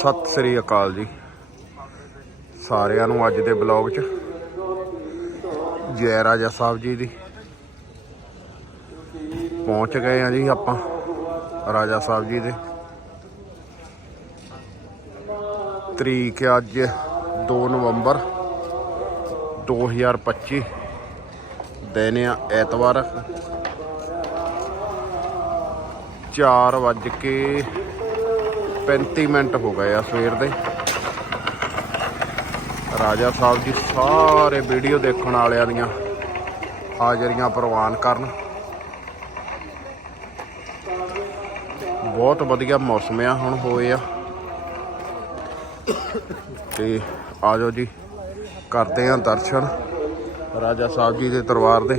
ਸਤਿ ਸ੍ਰੀ ਅਕਾਲ ਜੀ। ਸਾਰਿਆਂ ਨੂੰ ਅੱਜ ਦੇ ਬਲੌਗ 'ਚ ਜੈ ਰਾਜਾ ਸਾਹਿਬ ਜੀ ਦੀ। ਪਹੁੰਚ ਗਏ ਆ ਜੀ ਆਪਾਂ, ਰਾਜਾ ਸਾਹਿਬ ਜੀ ਦੇ। ਤਰੀਕ ਅੱਜ 2 ਨਵੰਬਰ 2025 ਦਿਨ ਆ ਐਤਵਾਰ। 4 ਵੱਜ ਕੇ 35 ਮਿੰਟ ਹੋ ਗਏ ਆ ਸਵੇਰ ਦੇ। ਰਾਜਾ ਸਾਹਿਬ ਜੀ ਸਾਰੇ ਵੀਡੀਓ ਦੇਖਣ ਵਾਲਿਆਂ ਦੀਆਂ ਹਾਜ਼ਰੀਆਂ ਪ੍ਰਵਾਨ ਕਰਨ। ਬਹੁਤ ਵਧੀਆ ਮੌਸਮ ਆ ਹੁਣ ਹੋਏ ਆ। ਤੇ ਆਜੋ ਜੀ, ਕਰਦੇ ਆ ਦਰਸ਼ਨ ਰਾਜਾ ਸਾਹਿਬ ਜੀ ਦੇ ਦਰਬਾਰ ਦੇ।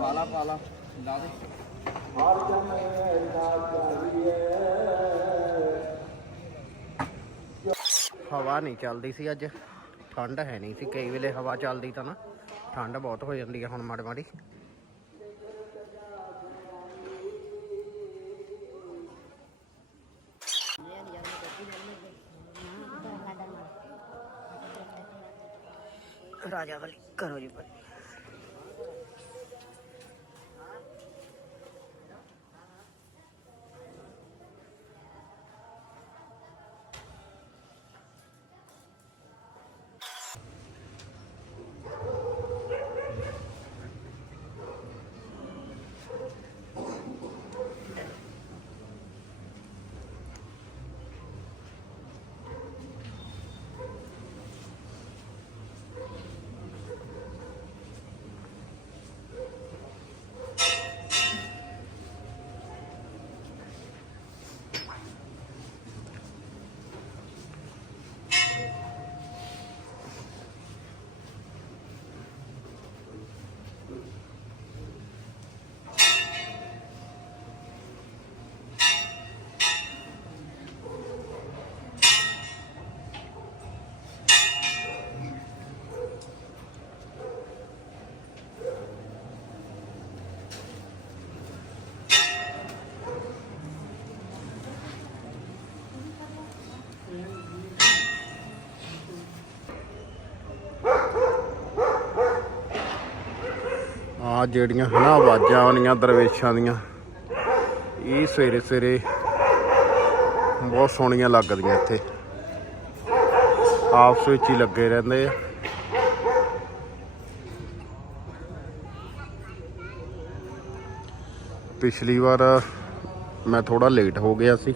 ਪਾਲਾ ਪਾਲਾ, ਲਾ ਦੇ। ਹਵਾ ਨਹੀਂ ਚੱਲਦੀ ਸੀ ਅੱਜ। ਠੰਡ ਹੈ ਨਹੀਂ ਸੀ, ਕਈ ਵੇਲੇ ਹਵਾ ਚੱਲਦੀ ਤਾਂ ਨਾ। ਠੰਡ ਬਹੁਤ ਹੋ ਜਾਂਦੀ ਹੈ ਹੁਣ ਮਾੜੀ ਮਾੜੀ ਰਾਜਾ ਵਾਲੀ ਕਰੋ ਜੀ ਭਾਈ ਆ ਜਿਹੜੀਆਂ ਹਨਾ ਆਵਾਜ਼ਾਂ ਆਉਣੀਆਂ, ਦਰਵੇਸ਼ਾਂ ਦੀਆਂ, ਇਹ ਸਵੇਰੇ ਸਵੇਰੇ ਬਹੁਤ ਸੋਹਣੀਆਂ ਲੱਗਦੀਆਂ ਇੱਥੇ। ਆਪਸ ਵਿੱਚ ਹੀ ਲੱਗੇ ਰਹਿੰਦੇ ਆ। ਪਿਛਲੀ ਵਾਰ ਮੈਂ ਥੋੜਾ ਲੇਟ ਹੋ ਗਿਆ ਸੀ।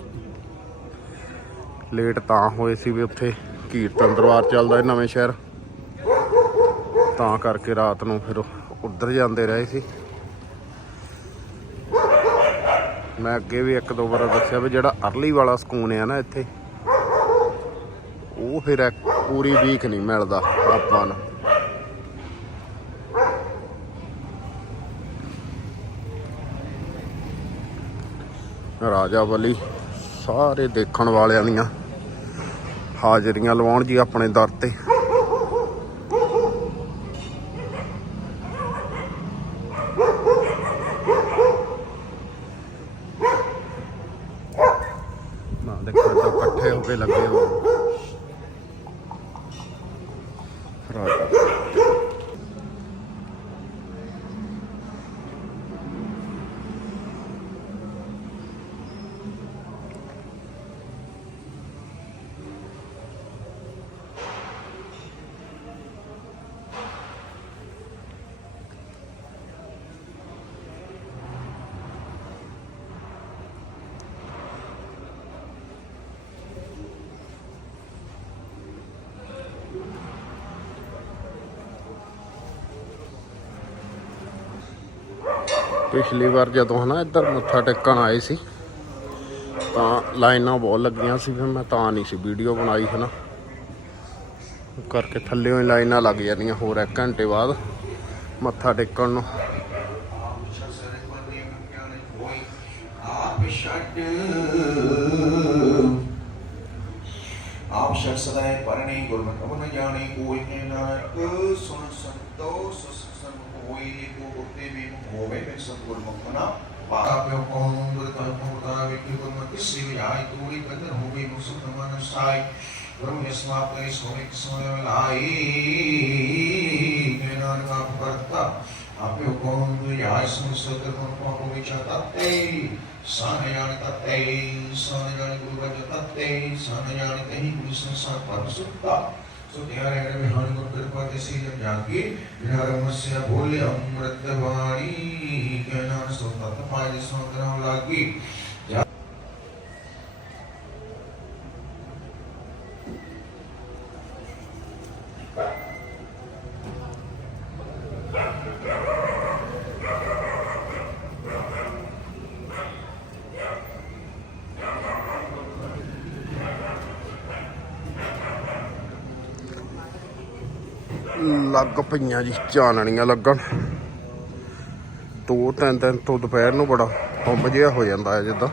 ਲੇਟ ਤਾਂ ਹੋਏ ਸੀ ਵੀ ਉੱਥੇ ਕੀਰਤਨ ਦਰਬਾਰ ਚੱਲਦਾ ਹੈ ਨਵੇਂ ਸ਼ਹਿਰ। ਤਾਂ ਕਰਕੇ ਰਾਤ ਨੂੰ ਫਿਰ ਉੱਧਰ ਜਾਂਦੇ ਰਹੇ ਸੀ। ਮੈਂ ਅੱਗੇ ਵੀ ਇੱਕ ਦੋ ਵਾਰ ਦੱਸਿਆ ਵੀ ਜਿਹੜਾ ਅਰਲੀ ਵਾਲਾ ਸਕੂਨ ਹੈ ਨਾ ਇੱਥੇ, ਉਹ ਫਿਰ ਪੂਰੀ ਵੀਕ ਨਹੀਂ ਮਿਲਦਾ ਆਪਾਂ ਨੂੰ। ਰਾਜਾ ਬਲੀ ਸਾਰੇ ਦੇਖਣ ਵਾਲਿਆਂ ਦੀਆਂ ਹਾਜ਼ਰੀਆਂ ਲਵਾਉਣ ਜੀ ਆਪਣੇ ਦਰ ਤੇ ਨਾ ਦੇਖੋ ਤਾਂ ਇਕੱਠੇ ਹੋ ਕੇ ਲੱਗੇ ਹੋ ਰਾਜਾ ਪਿਛਲੀ ਵਾਰ ਜਦੋਂ ਹਨਾ ਇੱਧਰ ਮੱਥਾ ਟੇਕਣ ਆਏ ਸੀ, ਤਾਂ ਲਾਈਨਾਂ ਬਹੁਤ ਲੱਗੀਆਂ ਸੀ ਫਿਰ ਮੈਂ ਤਾਂ ਨਹੀਂ ਸੀ ਵੀਡੀਓ ਬਣਾਈ ਹਨਾ। ਕਰਕੇ ਥੱਲੇੋਂ ਹੀ ਲਾਈਨਾਂ ਲੱਗ ਜਾਂਦੀਆਂ ਹੋਰ ਇੱਕ ਘੰਟੇ ਬਾਅਦ ਮੱਥਾ ਟੇਕਣ ਨੂੰ। ਆਪ ਛੱਡ ਆਪ ਪਰਣੀ ਗੁਰਮਤਿ ਅਵਨ ਜਾਣੀ, ਕੋਈ ਨਾਨਕ ਸੁਣ ਸੰਤੋ ਸੁਸਨ ਹੋਈ ਕੋ ਉਤੇ ਵੀ ਹੋਵੇ ਮੈਂ ਸਤ ਗੁਰਮੁਖ ਨਾ ਪਾਪਿਓ ਕੌਣ ਗੁਰਤਾ ਮੁਰਦਾ ਵਿਕੀ ਗੁਰਮਤਿ ਸਿਵ ਆਈ ਤੂੜੀ ਬੰਦਰ ਹੋਵੇ ਮੁਸਤ ਮਨ ਸਾਈ ਬ੍ਰਹਮ ਯਸਮਾ ਕਰੀ ਸੋਨੇ ਕਿਸਮੇ ਲਾਈ ਮੈਂ ਨਾਨਕ ਆਪ ਕਰਤਾ ਆਪੇ ਹੁਕਮ ਦੁਆਇ ਸਮਸਤ ਮਨ ਪਾਪੋ ਵਿਚਾ ਤਤੇ ਸਾਨ ਜਾਣ ਤਤੇ ਸਾਨ ਜਾਣ ਗੁਰੂ ਵਜ ਤਤੇ ਸਾਨ ਜਾਣ ਤਹੀ ਲਾਗੀ ਲੱਗ ਪਈਆਂ ਜੀ, ਚਾਨਣੀਆਂ ਲੱਗਣ। ਦੋ, ਤਿੰਨ ਤਿੰਨ ਤੋਂ ਦੁਪਹਿਰ ਨੂੰ ਬੜਾ ਹੁੰਬ ਜਿਹਾ ਹੋ ਜਾਂਦਾ ਹੈ ਜਿੱਦਾਂ।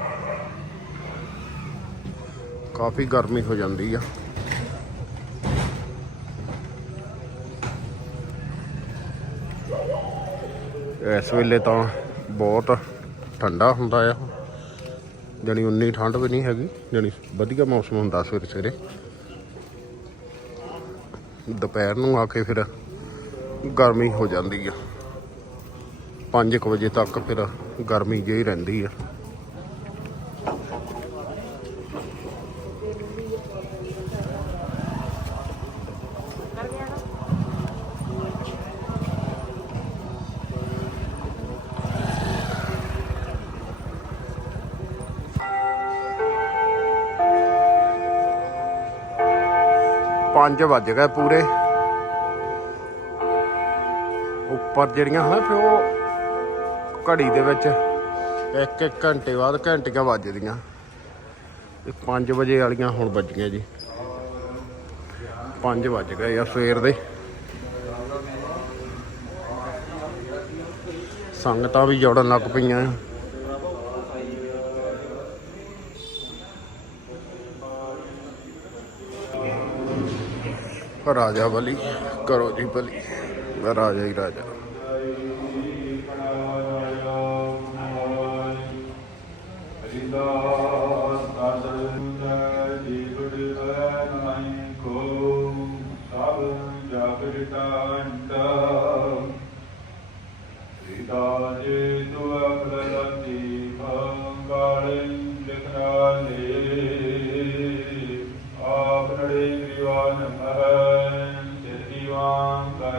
ਕਾਫੀ ਗਰਮੀ ਹੋ ਜਾਂਦੀ ਆ। ਇਸ ਵੇਲੇ ਤਾਂ ਬਹੁਤ ਠੰਡਾ ਹੁੰਦਾ ਆ। ਜਾਣੀ ਉਨੀ ਠੰਡ ਵੀ ਨਹੀਂ ਹੈਗੀ, ਜਾਣੀ ਵਧੀਆ ਮੌਸਮ ਹੁੰਦਾ ਸਵੇਰੇ ਸਵੇਰੇ ਦੁਪਹਿਰ ਨੂੰ ਆ ਕੇ ਫਿਰ ਗਰਮੀ ਹੋ ਜਾਂਦੀ ਆ। 5 ਵਜੇ ਤੱਕ ਫਿਰ ਗਰਮੀ ਜਿਹੀ ਰਹਿੰਦੀ ਆ। ਪੰਜ ਵੱਜ ਗਏ ਪੂਰੇ। ਪਰ ਜਿਹੜੀਆਂ ਹਨ ਫਿਰ ਉਹ ਘੜੀ ਦੇ ਵਿੱਚ ਇੱਕ ਇੱਕ ਘੰਟੇ ਬਾਅਦ ਘੰਟੀਆਂ ਵੱਜਦੀਆਂ। ਇਹ 5 ਵਜੇ ਵਾਲੀਆਂ ਹੁਣ ਵੱਜੀਆਂ ਜੀ। 5 ਵੱਜ ਗਏ ਆ ਸਵੇਰ ਦੇ। ਸੰਗਤਾਂ ਵੀ ਜੋੜਨ ਲੱਗ ਪਈਆਂ। ਆ ਰਾਜਾ ਬਲੀ, ਕਰੋ ਜੀ ਬਲੀ। ਰਾਜਾ ਹੀ ਰਾਜਾ।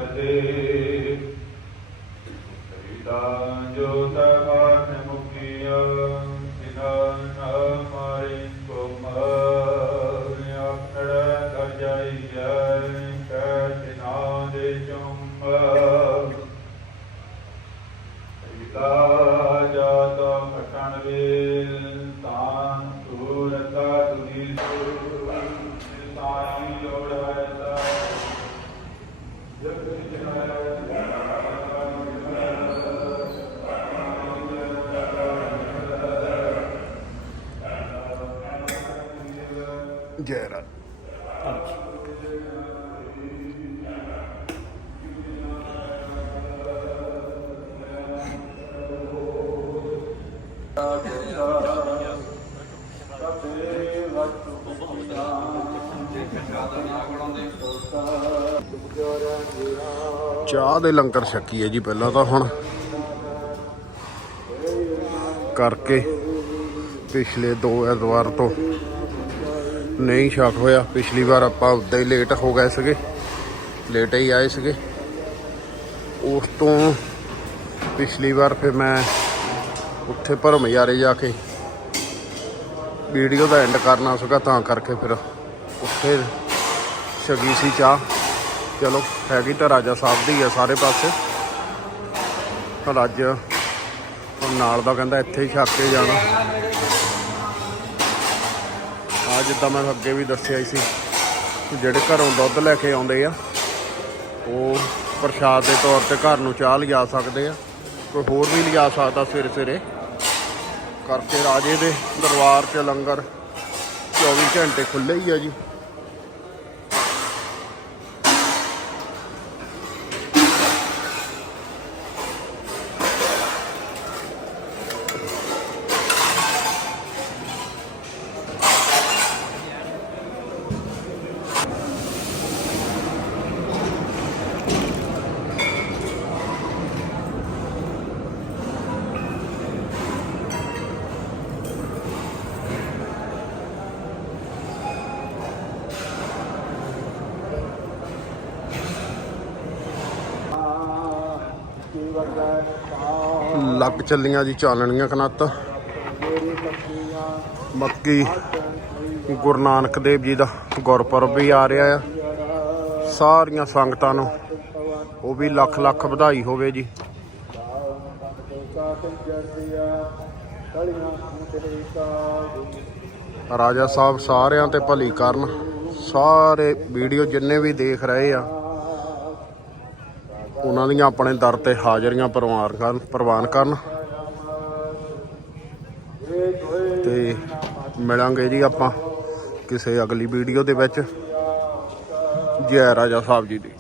ਸਿਰਜੀਵਾਨ ਕਰਦੇ ਜੈ ਰਾਜ ਚਾਹ ਦੇ ਲੰਗਰ ਛਕੀ ਹੈ ਜੀ ਪਹਿਲਾਂ ਤਾਂ ਹੁਣ। ਕਰਕੇ ਪਿਛਲੇ ਦੋ ਐਤਵਾਰ ਤੋਂ ਨਹੀਂ ਛਕ ਹੋਇਆ, ਪਿਛਲੀ ਵਾਰ ਆਪਾਂ ਉੱਦਾਂ ਹੀ ਲੇਟ ਹੋ ਗਏ ਸੀਗੇ। ਲੇਟ ਹੀ ਆਏ ਸੀਗੇ। ਉਸ ਤੋਂ ਪਿਛਲੀ ਵਾਰ ਫਿਰ ਮੈਂ ਉੱਥੇ ਭਰਮ ਯਾਰੇ ਜਾ ਕੇ ਵੀਡੀਓ ਦਾ ਐਂਡ ਕਰਨਾ ਸੀਗਾ, ਤਾਂ ਕਰਕੇ ਫਿਰ ਉੱਥੇ ਛਕੀ ਸੀ ਚਾਹ। ਚਲੋ, ਹੈਗੀ ਤਾਂ ਰਾਜਾ ਸਾਹਿਬ ਦੀ ਆ ਸਾਰੇ ਪਾਸੇ। ਪਰ ਅੱਜ ਨਾਲ ਦਾ ਕਹਿੰਦਾ ਇੱਥੇ ਹੀ ਛੱਕ ਕੇ ਜਾਣਾ। ਆ ਜਿੱਦਾਂ ਮੈਂ ਅੱਗੇ ਵੀ ਦੱਸਿਆ ਹੀ ਸੀ ਜਿਹੜੇ ਘਰੋਂ ਦੁੱਧ ਲੈ ਕੇ ਆਉਂਦੇ ਆ, ਉਹ ਪ੍ਰਸ਼ਾਦ ਦੇ ਤੌਰ ਤੇ ਘਰ ਨੂੰ ਚਾਹ ਲਿਜਾ ਸਕਦੇ ਆ, ਕੋਈ ਹੋਰ ਵੀ ਲਿਜਾ ਸਕਦਾ ਸਵੇਰੇ ਸਵੇਰੇ। ਕਰਕੇ ਰਾਜੇ ਦੇ ਦਰਬਾਰ 'ਚ ਲੰਗਰ 24 ਘੰਟੇ ਖੁੱਲੇ ਹੀ ਆ ਜੀ। ਲੱਗ ਚੱਲੀਆਂ ਜੀ ਚਾਲਣੀਆਂ ਕਨੱਤ ਬਾਕੀ ਗੁਰੂ ਨਾਨਕ ਦੇਵ ਜੀ ਦਾ ਗੁਰਪੁਰਬ ਵੀ ਆ ਰਿਹਾ ਆ। ਸਾਰੀਆਂ ਸੰਗਤਾਂ ਨੂੰ ਉਹ ਵੀ ਲੱਖ ਲੱਖ ਵਧਾਈ ਹੋਵੇ ਜੀ। ਰਾਜਾ ਸਾਹਿਬ ਸਾਰਿਆਂ ਤੇ ਭਲੀ ਕਰਨ, ਸਾਰੇ ਵੀਡੀਓ ਜਿੰਨੇ ਵੀ ਦੇਖ ਰਹੇ ਆ ਉਹਨਾਂ ਦੀਆਂ ਆਪਣੇ ਦਰ ਤੇ ਹਾਜ਼ਰੀਆਂ ਪ੍ਰਵਾਨ ਕਰਨ ਪ੍ਰਵਾਨ ਕਰਨ। ਤੇ ਮਿਲਾਂਗੇ ਜੀ ਆਪਾਂ ਕਿਸੇ ਅਗਲੀ ਵੀਡੀਓ ਦੇ ਵਿੱਚ। ਜੈ ਰਾਜਾ ਸਾਹਿਬ ਜੀ ਦੀ।